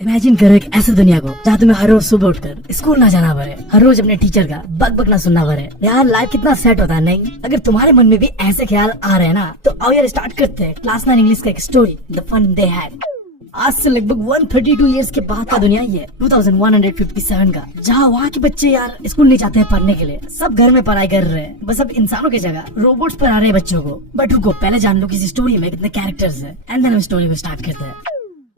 Imagine करो एक ऐसी दुनिया को जहाँ तुम्हें हर रोज सुबह उठकर स्कूल ना जाना पड़े, हर रोज अपने टीचर का बक बक ना सुनना पड़े। यार लाइफ कितना सेट होता है। नहीं, अगर तुम्हारे मन में भी ऐसे ख्याल आ रहे हैं ना, तो आओ यार स्टार्ट करते हैं क्लास 9 इंग्लिश का एक story, the fun they had. आज से लगभग 132 इयर्स के बाद का दुनिया ये 2157 का, जहाँ वहाँ के बच्चे यार स्कूल नहीं जाते हैं पढ़ने के लिए, सब घर में पढ़ाई कर रहे हैं। बस अब इंसानों की जगह रोबोट्स पढ़ा रहे हैं बच्चों को। बट रुको, पहले जान लो किसी स्टोरी में कितने कैरेक्टर्स हैं, एंड देन हम स्टोरी को स्टार्ट करते हैं।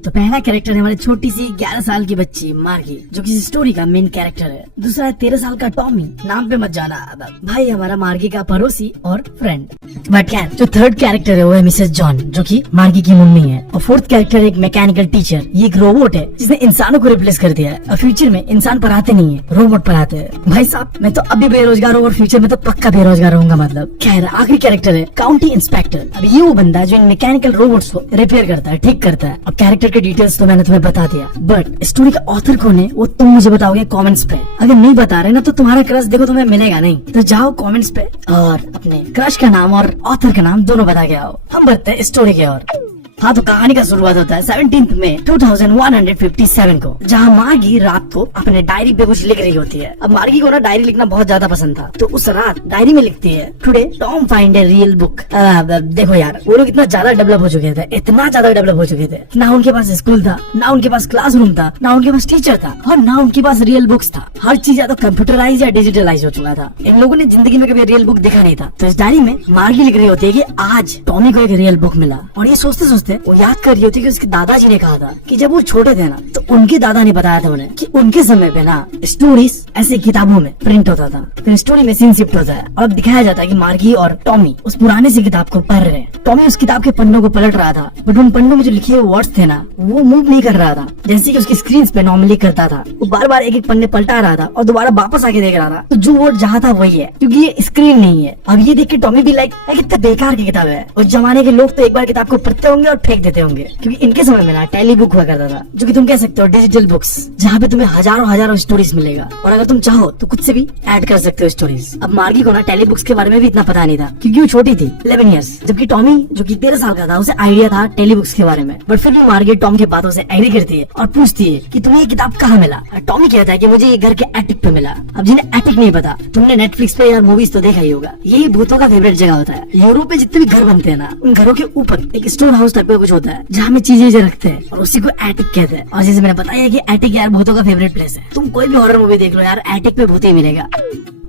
तो पहला कैरेक्टर है हमारी छोटी सी 11 साल की बच्ची मार्गी, जो किसी स्टोरी का मेन कैरेक्टर है। दूसरा है 13 साल का टॉमी, नाम पे मत जाना भाई, हमारा मार्गी का पड़ोसी और फ्रेंड। बट क्या जो थर्ड कैरेक्टर है वो है मिसेस जॉन, जो कि मार्गी की मम्मी है। और फोर्थ कैरेक्टर एक मैकेनिकल टीचर, ये एक रोबोट है जिसने इंसानों को रिप्लेस कर दिया है। और फ्यूचर में इंसान पढ़ाते नहीं है, रोबोट पढ़ाते हैं। भाई साहब, मैं तो अभी बेरोजगार हूँ और फ्यूचर में तो पक्का बेरोजगार रहूंगा मतलब। खैर, आखिरी कैरेक्टर है काउंटी इंस्पेक्टर। अब ये वो बंदा है जो इन मैकेनिकल रोबोट्स को रिपेयर करता है, ठीक करता है। अब कैरेक्टर के डिटेल्स तो मैंने तुम्हें बता दिया, बट स्टोरी का ऑथर कौन है वो तुम मुझे बताओगे कमेंट्स पे। अगर नहीं बता रहे ना तो तुम्हारा क्रश देखो तुम्हें मिलेगा नहीं। तो जाओ कमेंट्स पे और अपने क्रश का नाम और ऑथर का नाम दोनों बता के आओ। हम बढ़ते हैं स्टोरी की ओर। हाँ, तो कहानी का शुरुआत होता है 17 मई 2157 को, जहाँ मार्गी रात को अपने डायरी पे कुछ लिख रही होती है। अब मार्गी को ना डायरी लिखना बहुत ज्यादा पसंद था, तो उस रात डायरी में लिखती है, today Tom find a real book. देखो यार, वो लोग इतना ज्यादा डेवलप हो चुके थे, इतना ज्यादा डेवलप हो चुके थे, ना उनके पास स्कूल था, ना उनके पास क्लासरूम था, ना उनके पास टीचर था, और ना उनके पास रियल बुक्स था। हर चीज या तो कंप्यूटराइज या डिजिटलाइज हो चुका था। इन लोगों ने जिंदगी में कभी रियल बुक देखा नहीं था। तो इस डायरी में मार्गी लिख रही होती है कि आज टॉमी को एक रियल बुक मिला, और ये सोचते सोचते वो याद कर रही होती है कि उसके दादाजी ने कहा था कि जब वो छोटे थे ना, तो उनके दादा ने बताया था उन्हें कि उनके समय पे ना स्टोरीज ऐसी किताबों में प्रिंट होता था। फिर स्टोरी में सीन शिफ्ट होता है और अब दिखाया जाता है कि मार्गी और टॉमी उस पुराने सी किताब को पढ़ रहे हैं। टॉमी उस किताब के पन्नों को पलट रहा था, बट उन पन्नों में जो लिखे हुए वर्ड्स थे ना, वो मूव नहीं कर रहा था जैसे कि उसकी स्क्रीन पे नॉर्मली करता था। वो बार बार एक एक पन्ने पलटा रहा था और दोबारा वापस आके देख रहा था। तो जो वर्ड जहाँ था वही है, क्योंकि ये स्क्रीन नहीं है। अब ये देख के टॉमी भी लाइक कितना बेकार की किताब है। उस जमाने के लोग तो एक बार किताब को पढ़ते होंगे और फेंक देते होंगे, क्योंकि इनके समय में ना टेली बुक हुआ करता था, जो कि तुम कह सकते हो डिजिटल बुक्स, जहाँ पे तुम्हें हजारों हजारों स्टोरीज मिलेगा, और अगर तुम चाहो तो खुद से भी ऐड कर सकते हो स्टोरीज। अब मार्गी को ना टेली बुक्स के बारे में भी इतना पता नहीं था, क्योंकि वो छोटी थी 11 इयर्स, जबकि टॉमी जो कि 13 साल का था उसे आइडिया था टेली बुक्स के बारे में। बट फिर भी मार्गी टॉम के बातों से एग्री करती है और पूछती है कि तुम्हें ये किताब कहाँ मिला। टॉमी कहता है कि मुझे ये घर के एटिक पे मिला। अब जिन्हें एटिक नहीं पता, तुमने नेटफ्लिक्स पे यार मूवीज तो देखा ही होगा, यही भूतों का फेवरेट जगह होता है। यूरोप में जितने भी घर बनते हैं ना, उन घरों के ऊपर एक स्टोर हाउस टाइप का कुछ होता है, जहाँ में चीजें रखते हैं, और उसी को एटिक कहते हैं। और जैसे मैंने बताया कि एटिक यार भूतों का फेवरेट प्लेस है। तुम कोई भी हॉरर मूवी देख लो यार, एटिक पे भूत ही मिलेगा।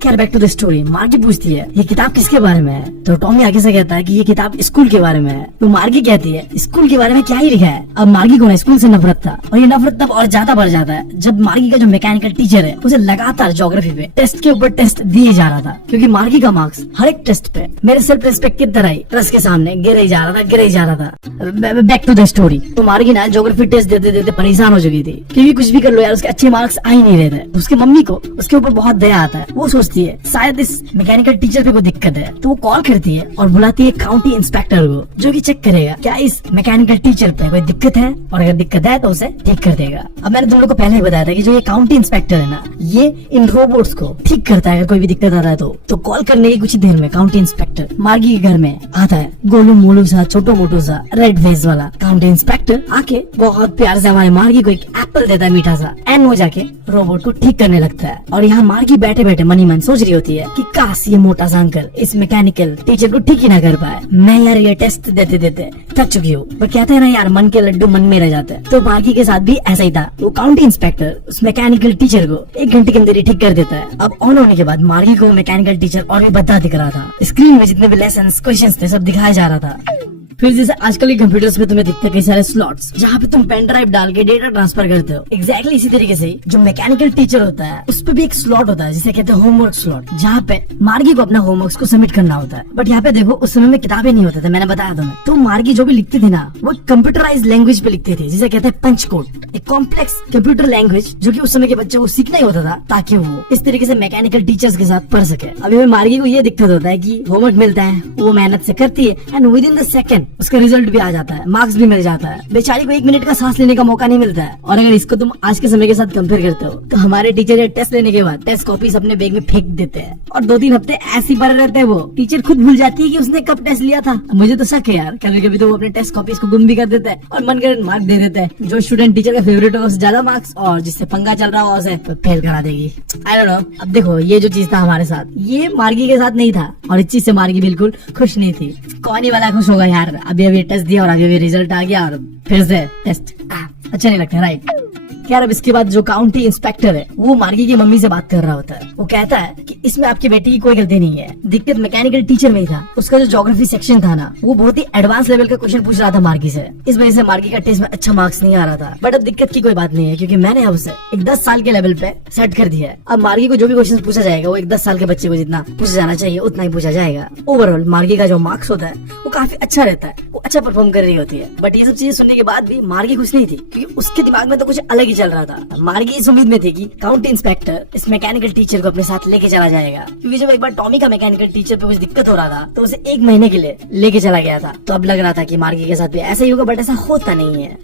खैर, बैक टू द स्टोरी। मार्गी पूछती है ये किताब किसके बारे में है, तो टॉमी आगे से कहता है कि ये किताब स्कूल के बारे में है। तो मार्गी कहती है स्कूल के बारे में क्या ही लिखा है। अब मार्गी को ना स्कूल से नफरत था, और ये नफरत तब और ज्यादा बढ़ जाता है जब मार्गी का जो मैकेनिकल टीचर है उसे लगातार ज्योग्राफी पे टेस्ट के ऊपर टेस्ट दिए जा रहा था, क्योंकि मार्गी का मार्क्स हर एक टेस्ट पे मेरे सेल्फ रिस्पेक्ट की तरह ही रस के सामने गिर ही जा रहा था। Back to the story. तो मार्गी ना ज्योग्राफी टेस्ट देते देते परेशान हो चुकी थी, क्योंकि कुछ भी कर लो यार उसके अच्छे मार्क्स आ ही नहीं रहे थे। उसके मम्मी को उसके ऊपर बहुत दया आता है। वो सोचती है शायद इस मैकेनिकल टीचर पे कोई दिक्कत है, तो वो कॉल करती है और बुलाती है काउंटी इंस्पेक्टर को, जो कि चेक करेगा क्या इस मैकेनिकल टीचर पे कोई दिक्कत है, और अगर दिक्कत है तो उसे ठीक कर देगा। अब मैंने तुम लोग को पहले ही बताया था कि जो ये काउंटी इंस्पेक्टर है ना, ये इन रोबोट्स को ठीक करता है अगर कोई भी दिक्कत आता है तो कॉल करने की कुछ ही देर में काउंटी इंस्पेक्टर मार्गी के घर में आता है। गोलू मोलू सा छोटो मोटो सा रेड फेस वाला काउंटी इंस्पेक्टर आके बहुत प्यार से हमारे मार्गी को एक एप्पल देता है मीठा सा, एंड वो जाके रोबोट को ठीक करने लगता है। और यहाँ मार्गी बैठे बैठे मनी मन सोच रही होती है कि काश ये मोटा सा अंकल इस मैकेनिकल टीचर को ठीक ही ना कर पाए। मैं यार ये टेस्ट देते देते थक चुकी हूँ। पर कहते हैं ना यार, मन के लड्डू मन में रह जाते हैं। तो मार्गी के साथ भी ऐसा ही था। वो काउंटी इंस्पेक्टर उस मैकेनिकल टीचर को 1 घंटे के अंदर ही ठीक कर देता है। अब ऑन होने के बाद मार्गी को मैकेनिकल टीचर और भी बता दिख रहा था। स्क्रीन में जितने भी लेसन क्वेश्चन थे सब दिखाया जा रहा था। फिर जैसे आजकल के कंप्यूटर्स में तुम्हें दिखते कई सारे स्लॉट्स, जहाँ पे तुम पेन ड्राइव डाल के डेटा ट्रांसफर करते हो। एग्जैक्टली इसी तरीके से जो मैकेनिकल टीचर होता है उस पे भी एक स्लॉट होता है जिसे कहते हैं होमवर्क स्लॉट, जहाँ पे मार्गी को अपना होमवर्क को सबमिट करना होता है। बट यहाँ पे देखो, उस समय में किताबें नहीं होते थे, मैंने बताया तुम्हें। तो मार्गी जो भी लिखती थी ना, वो कंप्यूटराइज लैंग्वेज पे लिखती थी, जिसे कहते हैं पंच कोड, एक कॉम्प्लेक्स कंप्यूटर लैंग्वेज जो कि उस समय के बच्चों को सीखना ही होता था, ताकि वो इस तरीके से मैकेनिकल टीचर्स के साथ पढ़ सके। अभी मार्गी को ये दिक्कत होता है कि होमवर्क मिलता है, वो मेहनत से करती है, and with in the second उसका रिजल्ट भी आ जाता है, मार्क्स भी मिल जाता है, बेचारी को 1 मिनट का सांस लेने का मौका नहीं मिलता है। और अगर इसको तुम आज के समय के साथ कंपेयर करते हो तो हमारे टीचर ये टेस्ट लेने के बाद टेस्ट कॉपीज अपने बैग में फेंक देते हैं और 2-3 हफ्ते ऐसे ही पड़े रहते हैं। वो टीचर खुद भूल जाती है कि उसने कब टेस्ट लिया था। मुझे तो शक है यार, कभी कभी तो वो अपने टेस्ट कॉपीज को गुम भी कर देते हैं और मन कर मार्क दे देते हैं। जो स्टूडेंट टीचर का फेवरेट हो उसे ज्यादा मार्क्स और जिससे पंगा चल रहा हो उसे फेल करा देगी। I don't know. अब देखो ये जो चीज था हमारे साथ, ये मार्गी के साथ नहीं था और इस चीज से मार्गी बिल्कुल खुश नहीं थी। कौन ही वाला खुश होगा यार, अभी टेस्ट दिया और अभी रिजल्ट आ गया और फिर से टेस्ट। अच्छा नहीं लगता, राइट? यार अब इसके बाद जो काउंटी इंस्पेक्टर है वो मार्गी की मम्मी से बात कर रहा होता है। वो कहता है कि इसमें आपकी बेटी की कोई गलती नहीं है, दिक्कत मैकेनिकल टीचर में ही था। उसका जो ज्योग्राफी सेक्शन था ना, वो बहुत ही एडवांस लेवल का क्वेश्चन पूछ रहा था मार्गी से। इस वजह से मार्गी का टेस्ट में अच्छा मार्क्स नहीं आ रहा था। बट अब दिक्कत की कोई बात नहीं है क्योंकि मैंने अब उसे एक 10 साल के लेवल पे सेट कर दिया है। अब मार्गी को जो भी क्वेश्चन पूछा जाएगा वो एक 10 साल के बच्चे को जितना पूछा जाना चाहिए उतना ही पूछा जाएगा। ओवरऑल मार्गी का जो मार्क्स होता है वो काफी अच्छा रहता है, वो अच्छा परफॉर्म कर रही होती है। बट ये सब चीजें सुनने के बाद भी मार्गी खुश नहीं थी क्योंकि उसके दिमाग में तो कुछ अलग ही चल रहा था। मार्गी इस उम्मीद में थी कि काउंटी इंस्पेक्टर इस मैकेनिकल टीचर को अपने साथ लेके चला जाएगा क्योंकि जब एक बार टॉमी का मैकेनिकल टीचर पे कुछ दिक्कत हो रहा था तो उसे 1 महीने के लिए लेके चला गया था। तो अब लग रहा था कि मार्गी के साथ भी ऐसा ही होगा, बट ऐसा होता नहीं है।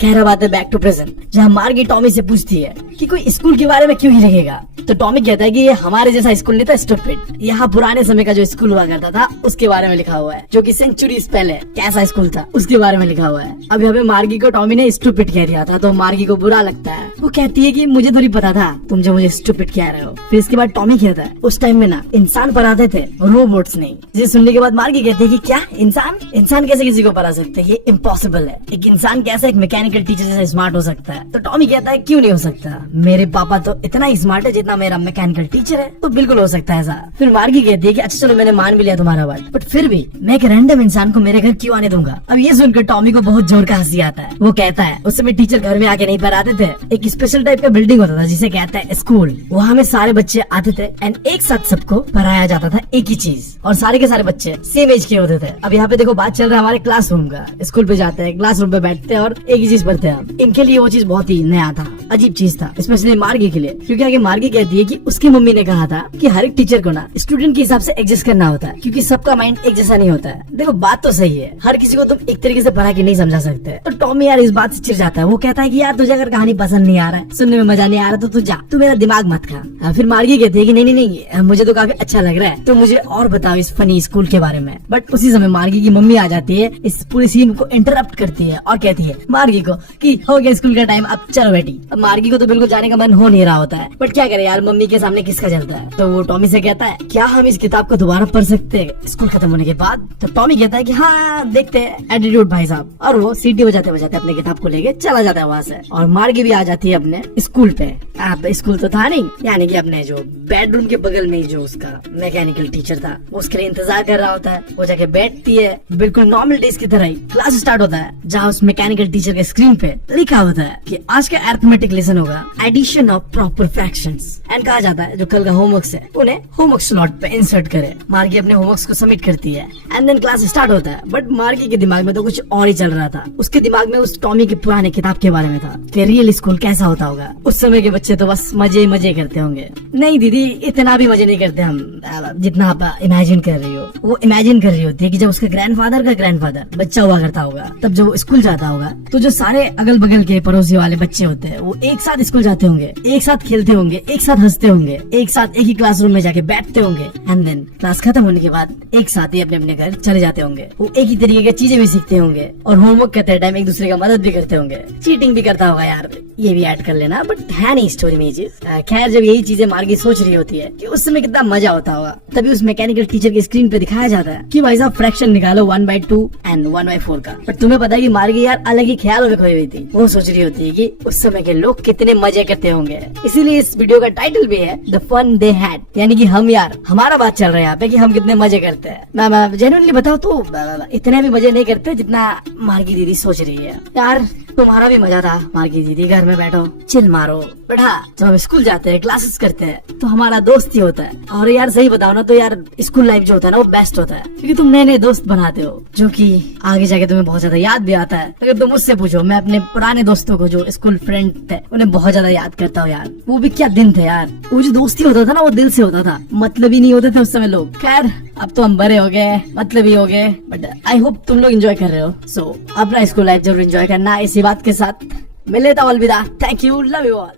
कह रहा बात है बैक टू प्रेजेंट, जहाँ मार्गी टॉमी से पूछती है कि कोई स्कूल के बारे में क्यों ही लिखेगा। तो टॉमी कहता है कि ये हमारे जैसा स्कूल नहीं था, स्टूपिड। यहाँ पुराने समय का जो स्कूल हुआ करता था उसके बारे में लिखा हुआ है, जो कि सेंचुरीज पहले कैसा स्कूल था उसके बारे में लिखा हुआ है। अभी हमें मार्गी को टॉमी ने स्टूपिड कह दिया था तो मार्गी को बुरा लगता है। वो कहती है कि मुझे थोड़ी पता था तुम जो मुझे स्टूपिड कह रहे हो। फिर इसके बाद टॉमी कहता है उस टाइम में ना इंसान पढ़ाते थे, रोबोट्स नहीं। जिसे सुनने के बाद मार्गी कहती है कि क्या इंसान कैसे किसी को पढ़ा सकते हैं, ये इम्पॉसिबल है। एक इंसान कैसे एक मैकेनिकल टीचर जैसा स्मार्ट हो सकता है? तो टॉमी कहता है क्यों नहीं हो सकता, मेरे पापा तो इतना ही स्मार्ट है जितना मेरा मैकेनिकल टीचर है, तो बिल्कुल हो सकता है ऐसा। फिर मार्गी कहती है कि अच्छा चलो मैंने मान भी लिया तुम्हारा बात, बट फिर भी मैं एक रैंडम इंसान को मेरे घर क्यों आने दूंगा। अब ये सुनकर टॉमी को बहुत जोर का हंसी आता है। वो कहता है उस समय टीचर घर में आके नहीं पढ़ाते थे, एक स्पेशल टाइप का बिल्डिंग होता था जिसे कहता है स्कूल। वहाँ में सारे बच्चे आते थे एंड एक साथ सबको पढ़ाया जाता था एक ही चीज, और सारे के सारे बच्चे सेम एज के होते थे। अब यहाँ पे देखो बात चल रहा है हमारे क्लासरूम का। स्कूल पे जाते हैं, क्लासरूम पे बैठते हैं और एक ही चीज पढ़ते हैं। इनके लिए वो चीज बहुत ही नया था, अजीब चीज था, स्पेशली मार्गी के लिए, क्योंकि आगे मार्गी कहती है कि उसकी मम्मी ने कहा था कि हर एक टीचर को ना स्टूडेंट के हिसाब से एडजस्ट करना होता है क्योंकि सबका माइंड एक जैसा नहीं होता है। देखो बात तो सही है, हर किसी को तुम एक तरीके से पढ़ा के नहीं समझा सकते। तो टॉमी यार इस बात से चिढ़ जाता है। वो कहता है कि यार तुझे अगर कहानी पसंद नहीं आ रहा है, सुनने में मजा नहीं आ रहा, तो तू जा, तू मेरा दिमाग मत खा। फिर मार्गी कहती है कि नहीं मुझे तो काफी अच्छा लग रहा है, तो मुझे और बताओ इस फनी स्कूल के बारे में। बट उसी समय मार्गी की मम्मी आ जाती है, इस पूरे सीन को इंटरप्ट करती है और कहती है मार्गी को कि हो गया स्कूल का टाइम, अब चलो बेटी। अब मार्गी को तो बिल्कुल जाने का मन हो नहीं रहा होता है, बट क्या करे यार, मम्मी के सामने किसका चलता है। तो वो टॉमी से कहता है क्या हम इस किताब को दोबारा पढ़ सकते हैं स्कूल खत्म होने के बाद? तो टॉमी कहता है कि हाँ देखते हैं, एटीट्यूड भाई साहब। और वो सीटी बजाते बजाते अपने किताब को लेके चला जाता है वहाँ से। और मार्गी भी आ जाती है अपने स्कूल पे। अब स्कूल तो था नहीं, यानी कि अपने जो बेडरूम के बगल में ही जो उसका मैकेनिकल टीचर था वो उसके लिए इंतजार कर रहा होता है। वो जाके बैठती है, बिल्कुल नॉर्मल डेज की तरह ही क्लास स्टार्ट होता है, जहाँ उस मैकेनिकल टीचर के स्क्रीन पे लिखा होता है कि आज का अरिथमेटिक लेसन होगा addition of proper fractions. And कहा जाता है जो कल का होमवर्क है उन्हें होमवर्क स्लॉट पे इंसर्ट करे। मार्गी अपने होमवर्क को सबमिट करती है एंड देन क्लास स्टार्ट होता है। बट मार्गी के दिमाग में तो कुछ और ही चल रहा था। उसके दिमाग में उस टॉमी की पुराने किताब के बारे में था कि रियल स्कूल कैसा होता होगा। उस समय के बच्चे तो बस मजे ही मजे करते होंगे। नहीं दीदी, इतना भी मजे नहीं करते हम जितना आप इमेजिन कर रही हो। वो इमेजिन कर रही होती है कि जब उसके ग्रैंडफादर का ग्रैंडफादर बच्चा हुआ करता होगा, तब जब वो स्कूल जाता होगा तो जो सारे अगल बगल के पड़ोसी वाले बच्चे होते हैं वो एक साथ स्कूल जाते होंगे, एक साथ खेलते होंगे, एक साथ हंसते होंगे, एक साथ एक ही क्लासरूम में जाके बैठते होंगे एंड देन क्लास खत्म होने के बाद एक साथ ही अपने अपने घर चले जाते होंगे। वो एक ही तरीके की चीजें भी सीखते होंगे और होमवर्क करते टाइम एक दूसरे का मदद भी करते होंगे। चीटिंग भी करता होगा यार, ये भी ऐड कर लेना, बट है नहीं स्टोरी में ये चीज। खैर जब यही चीजें मार्गी सोच रही होती है कि उस समय कितना मजा होता होगा, तभी उस मैकेनिकल टीचर के स्क्रीन पे दिखाया जाता है कि भाई साहब फ्रैक्शन निकालो 1/2 एंड 1/4 का। बट तुम्हें पता है कि मार्गी यार अलग ही ख्यालों में खोई हुई थी। वो सोच रही होती है कि उस समय के लोग कितने मजे करते होंगे। इसीलिए इस वीडियो का टाइटल भी है द फन दे हैड, यानी कि हम यार, हमारा बात चल रहा है यहाँ पे कि हम कितने मजे करते हैं। मैं जेन्युइनली बताओ तो इतने भी मजे नहीं करते जितना मार्गी दीदी सोच रही है। यार तुम्हारा भी मजा था मार्गी दीदी, घर में बैठो चिल मारो। बट हाँ, जब हम स्कूल जाते हैं क्लासेस करते हैं तो हमारा दोस्त ही होता है। और यार सही बताओ ना तो यार स्कूल लाइफ जो होता है ना वो बेस्ट होता है, क्योंकि तुम नए नए दोस्त बनाते हो जो कि आगे जाके तुम्हें बहुत ज्यादा याद भी आता है। अगर तुम मुझसे पूछो, मैं अपने पुराने दोस्तों को जो स्कूल फ्रेंड थे उन्हें बहुत ज्यादा याद करता हूँ यार। वो भी क्या दिन थे यार, वो जो दोस्ती होता था ना वो दिल से होता था, मतलब ही नहीं होते थे उस समय लोग। खैर अब तो हम बड़े हो गए, मतलब ही हो गए, बट आई होप तुम लोग एंजॉय कर रहे हो। सो अपना स्कूल लाइफ जरूर एंजॉय करना। इसी बात के साथ मिले तो अलविदा। Thank you, love you all.